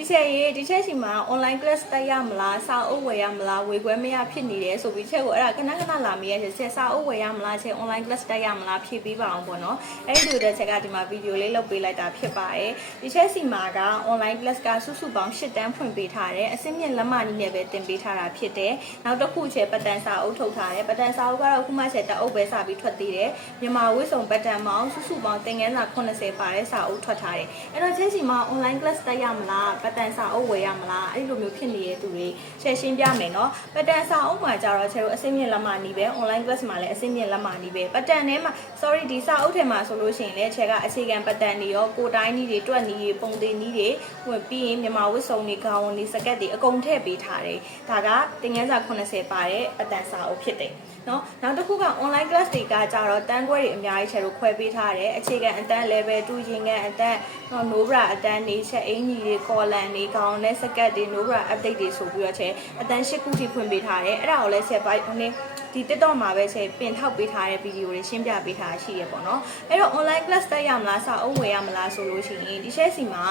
ဒီချက်ရေးဒီချက်စီမှာ online class တက်ရမလားစာအုပ်ဝယ်ရမလားဝေခွဲမရဖြစ်နေတယ်ဆိုပြီးချက်ကိုအဲ့ဒါခဏခဏလာမေးရချက်ချက်စာအုပ်ဝယ်ရမလားချက် online class တက်ရမလားဖြေပေးပါအောင်ပေါ့နော်အဲ့ဒီလိုတဲ့ချက်ကဒီမှာဗီဒီယိုလေးလုပ်ပေးလိုက်တာဖြစ်ပါတယ်ဒီချက်စီမှာက online class ကစုစုပေါင်း၈တန်းဖွင့်ပေးထားတယ်အစင်းမြင့်လက်မနည်းနဲ့ပဲတင်ပေးထားတာဖြစ်တယ်နောက်တစ်ခုချက်ပတ်တန်စာအုပ်ထုတ်ထားတယ်ပတ်တန်စာအုပ်ကတော့အခုမှချက်တအုပ်ပဲစာပြီးထွက်သေးတယ်မြန်မာဝိစုံပတ်တန်မောင်းစုစုပေါင်းသင်ခန်းစာ80ပါတဲ့စာအုပ်ထွက်ထားတယ်အဲ့တော့ချက်စီမှာ online class တက်ရမလားပတ်တန်စာအုပ်ဝယ်ရမလားအဲ့လိုမျိုးဖြစ်နေတဲ့သူတွေချက်ရှင်းပြမယ်နော်ပတ်တန်စာအုပ်မှာကြတော့ချက်တို့အစင်းမြင့်လက်မနီးပဲ online class မှာလည်းအစင်းမြင့်လက်မနီးပဲပတ်တန်ထဲမှာ sorry ဒီစာအုပ်ထဲမှာဆိုလို့ရှိရင်လည်းချက်ကအခြေခံပတ်တန်တွေရောကိုတိုင်းနီးတွေတွက်နီးတွေပုံသေးနီးတွေဝင်ပြီးရင်မြန်မာဝတ်စုံတွေခေါင်းဝင်တွေစကတ်တွေအကုန်ထည့်ပေးထားတယ်ဒါကတင်ငန်းစာ80ပါတဲ့ပတ်တန်စာအုပ်ဖြစ်တယ်နော်နောက်တစ်ခုက online class တွေကကြတော့တန်းခွဲတွေအများကြီးချက်တို့ခွဲပေးထားတယ်အခြေခံအတန်း level 2ရင်ကန်အတန်းနော် Nobra အတန်းတွေချက်အင်ကြီးတွေ column တွေခေါင်းနဲ့စကတ်တွေ Nobra update တွေဆိုပြီးတော့ချက်အတန်း၈ခုထိဖွင့်ပေးထားတယ်အဲ့ဒါကိုလည်းချက်ပိုင်းဟိုနေ့ဒီ TikTok မှာပဲချက်ပင်ထောက်ပေးထားတဲ့ဗီဒီယိုတွေရှင်းပြပေးထားရှိရပေါ့နော်အဲ့တော့ online class တက်ရမလားစာအုပ်ဝယ်ရမလားဆိုလို့ရှိရင်ဒီချက်စီမှာ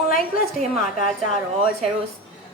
online class တွေမှာကကြတော့ချက်တို့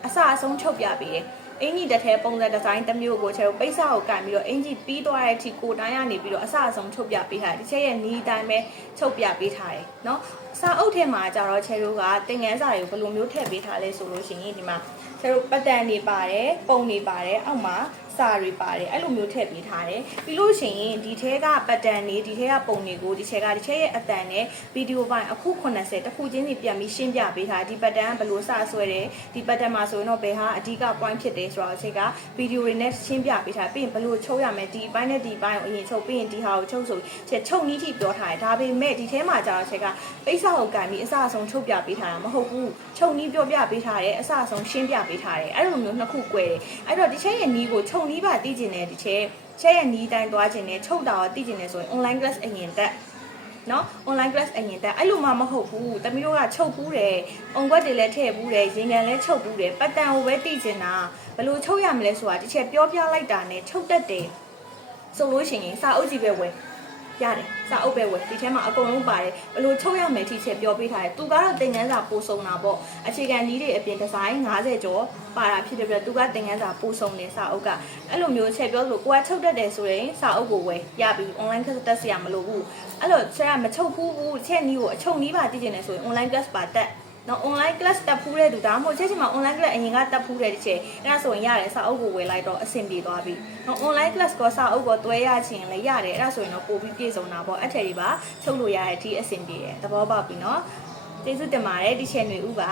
အစအဆုံးချုပ်ပြပေးတယ် အင်ကြီးတစ်ထဲပုံစံဒီဇိုင်းတစ်မျိုးကိုချက်တို့ပိတ်စကိုကင်ပြီးတော့အင်ကြီးပြီးသွားတဲ့အထိကိုတိုင်းကနေပြီးတော့အစအဆုံးချုပ်ပြပေးထားတယ်ဒီချက်ရဲ့နီးတိုင်းပဲချုပ်ပြပေးထားတယ်เนาะစာအုပ်ထဲမှာကြတော့ချက်တို့ကသင်ငန်းစာတွေကိုဘယ်လိုမျိုးထည့်ပေးထားလဲဆိုလို့ရှိရင်ဒီမှာချက်တို့ပတ်တန်တွေပါတယ်ပုံတွေပါတယ်အောက်မှာ စာတွေပါတယ်အဲ့လိုမျိုးထည့်ပေးထားတယ်ပြီးလို့ရှိရင်ဒီထဲကပတ်တန်တွေဒီထဲကပုံတွေကိုဒီချက်ကဒီချက်ရဲ့အတန်နဲ့ဗီဒီယိုပိုင်းအခု80တစ်ခုချင်းစီပြန်ပြီးရှင်းပြပေးထားဒီပတ်တန်ကဘယ်လိုစဆွဲတယ်ဒီပတ်တန်မှာဆိုရင်တော့ဘယ်ဟာအဓိက point ဖြစ်တယ်ဆိုတော့အချက်ကဗီဒီယိုတွေနဲ့ရှင်းပြပေးထားပြီးရင်ဘယ်လိုချုပ်ရမလဲဒီအပိုင်းနဲ့ဒီအပိုင်းကိုအရင်ချုပ်ပြီးရင်ဒီဟာကိုချုပ်ဆိုချက်ချုပ်နည်းထိပြောထားတယ်ဒါပေမဲ့ဒီထဲမှာကျတော့ချက်ကပိတ်စာကိုကန်ပြီးအစအဆုံးချုပ်ပြပေးထားတာမဟုတ်ဘူးချုပ်နည်းပြောပြပေးထားတယ်အစအဆုံးရှင်းပြပေးထားတယ်အဲ့လိုမျိုးနှစ်ခု꿰တယ်အဲ့တော့ဒီချက်ရဲ့နီးကိုချုပ်နည်းပါသိကျင်တယ်ဒီချက်ချက်ရဲ့နီးတိုင်းသွားခြင်းနဲ့ချုပ်တာကိုသိကျင်တယ်ဆိုရင် online class အရင်တက်နော် online class အရင်တက်အဲ့လိုမှမဟုတ်ဘူးတမီးတို့ကချုပ်ဘူးတယ်အုံကွက်တွေလည်းထည့်ဘူးတယ်ရင်ကန်လည်းချုပ်ဘူးတယ်ပတ်တန်ကိုပဲသိကျင်တာဘယ်လိုချုပ်ရမလဲဆိုတာဒီချက်ပြောပြလိုက်တာနဲ့ချုပ်တတ်တယ်ဆိုလို့ရှိရင်စာအုပ်ကြီးပဲဝယ် ရတယ်စာအုပ်ပဲဝယ်ဒီထဲမှာအကုန်လုံးပါတယ်ဘယ်လိုချုပ်ရမယ်ထိချက်ပြောပေးထားတယ်သူကတော့သင်ခန်းစာပို့ဆုံးတာပေါ့အခြေခံနည်းတွေအပြင်ဒီဇိုင်း90ကျော်ပါတာဖြစ်တယ်ပြသူကသင်ခန်းစာပို့ဆုံးတယ်စာအုပ်ကအဲ့လိုမျိုးချက်ပြောလို့ကိုကချုပ်တတ်တယ်ဆိုရင်စာအုပ်ကိုဝယ်ရပြီ online class တက်စရာမလိုဘူးအဲ့လိုဆရာမချုပ်ဘူးဘူးချက်နည်းကိုအချုပ်နည်းပါသိကျင်တယ်ဆိုရင် online class ပါတက် နော် online class တက်ဖူးတဲ့သူဒါမှမဟုတ်ချက်ချင်းမှာ online class အရင်ကတက်ဖူးတဲ့တစ်ချက်အဲ့ဒါဆိုရင်ရတယ်စာအုပ်ကိုဝယ်လိုက်တော့အဆင်ပြေသွားပြီနော် online class ကစာအုပ်ကိုတွဲရချင်လည်းရတယ်အဲ့ဒါဆိုရင်တော့ပို့ပြီးပြည့်စုံတာပေါ့အဲ့ထည်တွေပါချုပ်လို့ရတဲ့အထိအဆင်ပြေတယ်သဘောပေါက်ပြီနော်ကျေးဇူးတင်ပါတယ်ဒီချက်တွေဥပါ